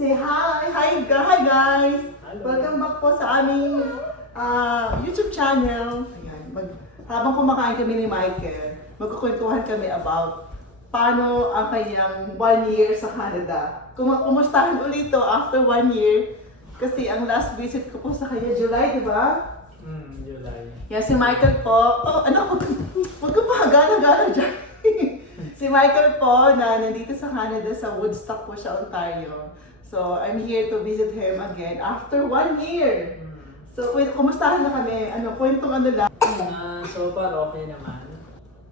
Say hi! Hi guys! Hello. Welcome back po sa aming YouTube channel. Ayan, habang kumakain kami ni Michael, magkukwentuhan kami about paano ang kanyang 1 year sa Canada. Kumustahan ulit to after 1 year. Kasi ang last visit ko po sa kanya, July, di ba? July. Yan, si Michael po. Oh, ano? Huwag ka pa, gana-gana dyan. Si Michael po, na nandito sa Canada, sa Woodstock po siya, Ontario. So, I'm here to visit him again after 1 year. So, kumustahan na kami? Ano, kwentong ano lang. So far, okay naman.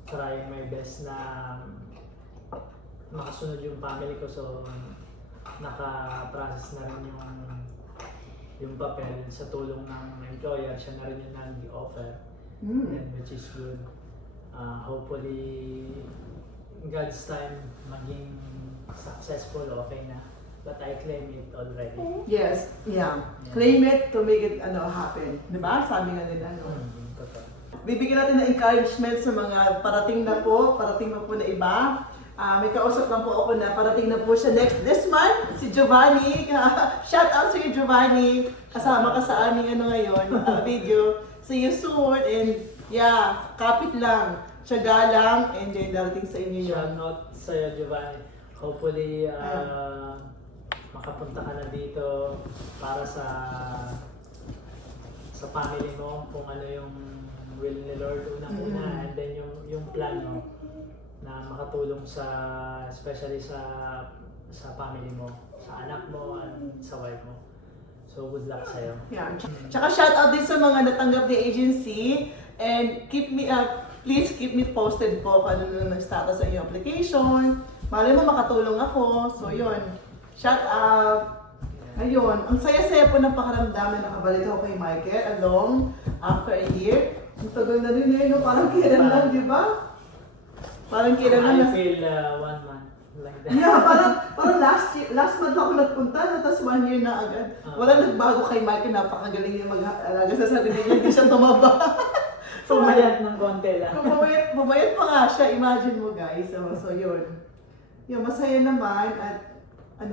Trying my best na makasunod yung family ko. So, naka-process na rin yung papel sa tulong ng employer. Siya na rin yung nag-offer. And which is good. Hopefully, in God's time, maging successful, okay na. But I claim it already. Yes, yeah. Claim it to make it happen. Diba? Sabi nga nila, Totoo. Bibigyan natin ng encouragement sa mga parating na po na iba. May kausap lang po ako na parating na po siya this month, si Giovanni. Shout out sa iyo, Giovanni. Kasama ka sa aming ngayon, video. See you soon and yeah, kapit lang, tiyaga lang, and then darating sa inyo yun. Shout out sa'yo, Giovanni. Hopefully, makapunta ka na dito para sa family mo, kung ano yung will ni Lord unang-una, and then yung plan mo na makatulong especially sa family mo, sa anak mo, and sa wife mo. So good luck sa'yo. Yeah. Tsaka shout out din sa mga natanggap ni agency and please keep me posted po kung ano na status sa iyong application. Malay mo makatulong ako. So yun. Shout out. Ayun. Ang saya-saya po ng pakaramdam na nakabalik ako kay Michael along after a year. Ang tagal na rin no? Parang kailan lang, di ba? Parang kailan lang. I feel 1 month like that. Yeah, parang last month ako nagpunta, tapos 1 year na agad. Wala nagbago kay Michael, napakagaling niya mag-alaga sa sarili niya, hindi siya tumaba. Pumayat ng konti lang. Bumayat pa nga siya, imagine mo guys. So yun. Yung masaya naman at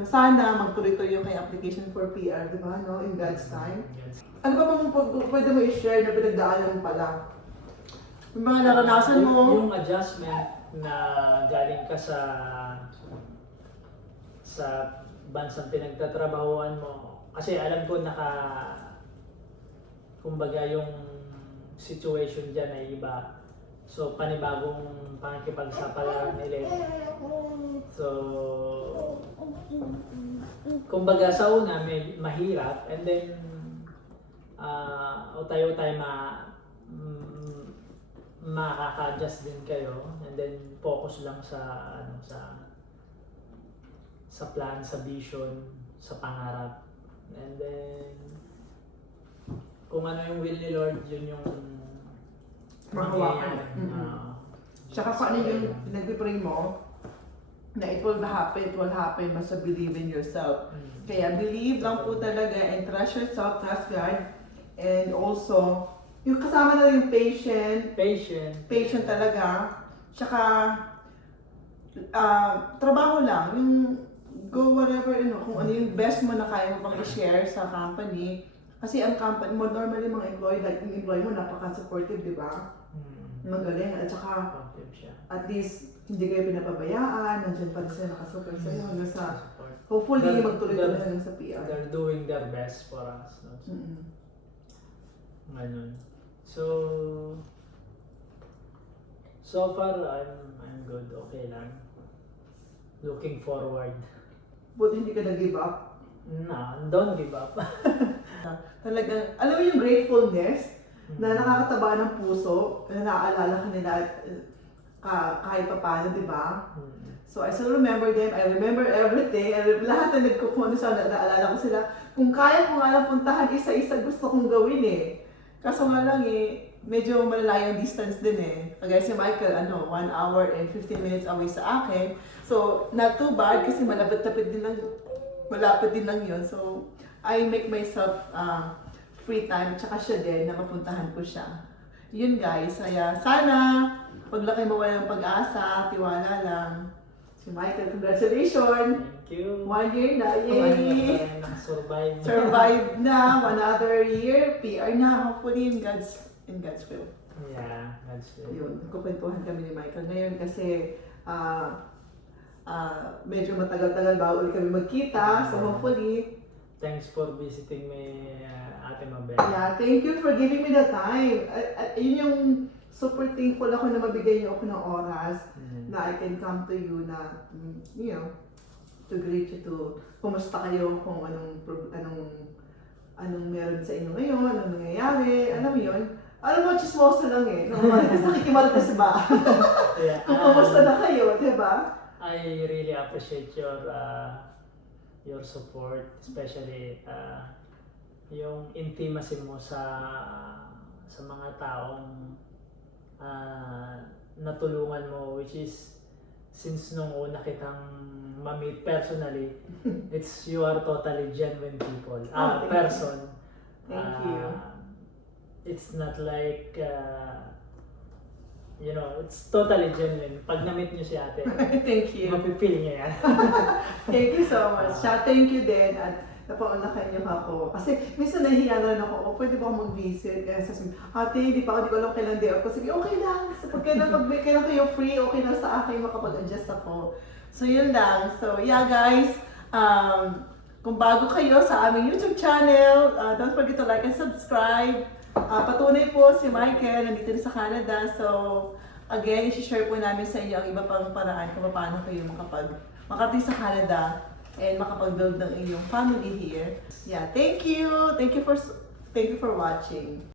sana magtuloy-tuloy yung kay application for PR, di ba? No? In God's time. Yes. Ano ba bang pwede mo i-share na pinagdaanan mo pala? Yung mga naranasan mo? Yung adjustment na galing ka sa bansang pinagtatrabahuan mo. Kasi alam ko kumbaga yung situation dyan ay iba. So panibagong pakikipagsapalaran ulit. So kumbaga sa una may mahirap, and then tayo makaka-adjust din kayo, and then focus lang sa plan, sa vision, sa pangarap, and then kung ano yung will ni Lord, yun yung Mahawakan. Tsaka paano yung nagpipray mo na it will happen, basta believe in yourself. Kaya believe lang po talaga and trust yourself, trust God, and also yung kasama na yung patient talaga. Tsaka trabaho lang, yung go whatever, kung ano yung best mo na kaya mo pang i-share sa company. Kasi ang company mo, normally mga employee, like yung employee mo, napaka-supportive, di ba? Magaling. At saka, at least, hindi kayo pinapabayaan, nandiyan pa rin sila nakasupport sa'yo hanggang sa, hopefully, magtuloy-tuloy hanggang sa PR. They're doing their best for us. No? Ganun. So far, I'm good. Okay lang. Looking forward. Buti hindi ka nag-give up. Don't give up. Talagang, alam mo yung gratefulness na nakakataba ng puso, na naaalala ka nila kahit pa paano, di ba? So I still remember them, I remember everything, lahat na nagkukuha sa naalala ko sila. Kung kaya ko nga lang puntahan isa-isa, gusto kong gawin Kaso nga lang medyo malalayong distance din Kagaya si Michael, 1 hour and 15 minutes away sa akin. So, not too bad kasi malapit din lang yun. So, I make myself free time, tsaka siya din na mapuntahan ko siya. Yun guys, kaya sana paglaki mo walang pag-asa, tiwala lang. Si Michael, congratulations! Thank you. 1 year na, yay! Survive. Survive na another year, PR na, hopefully in God's will. Yeah, that's it. Yun, nagkukwentuhan kami ni Michael ngayon kasi medyo matagal-tagal bago ulit kami magkita. So hopefully, Thanks for visiting me, Ate Mabel. yeah, thank you for giving me the time. Yun yung super thankful ako na mabigay niyo ako ng oras na I can come to you na, you know, to greet you, to kumusta kayo, kung anong meron sa inyo ngayon, anong nangyayari, alam mo yun. Alam mo, chismosa lang eh. Kasi nakikimarites ba? Yeah, Kung kumusta na kayo, di ba? I really appreciate your support, especially yung intimacy mo sa mga taong natulungan mo, which is since nung una kitang ma-meet personally, you are totally genuine people, Thank person. you. Thank you. It's not like, you know, it's totally genuine. Pag na-meet niyo si ate, Thank you. mapipil niya yan. Thank you so much. Thank you din at napaunlakan niyo ako. Kasi minsan nahihiya na rin ako, pwede ba ako mag-visit? Kaya sasabihin, ate, di pa ko alam kailan day off ko. Sige, okay lang. So, pag kailan kayo free, okay lang sa akin, makapag-adjust ako. So, yun lang. So, yeah guys, kung bago kayo sa aming YouTube channel, don't forget to like and subscribe. Patunay po si Michael, nandito rin sa Canada. So, again, i-share po namin sa inyo ang iba pang paraan kung paano kayo makarating sa Canada and makapag-build ng inyong family here. Yeah, thank you. Thank you for watching.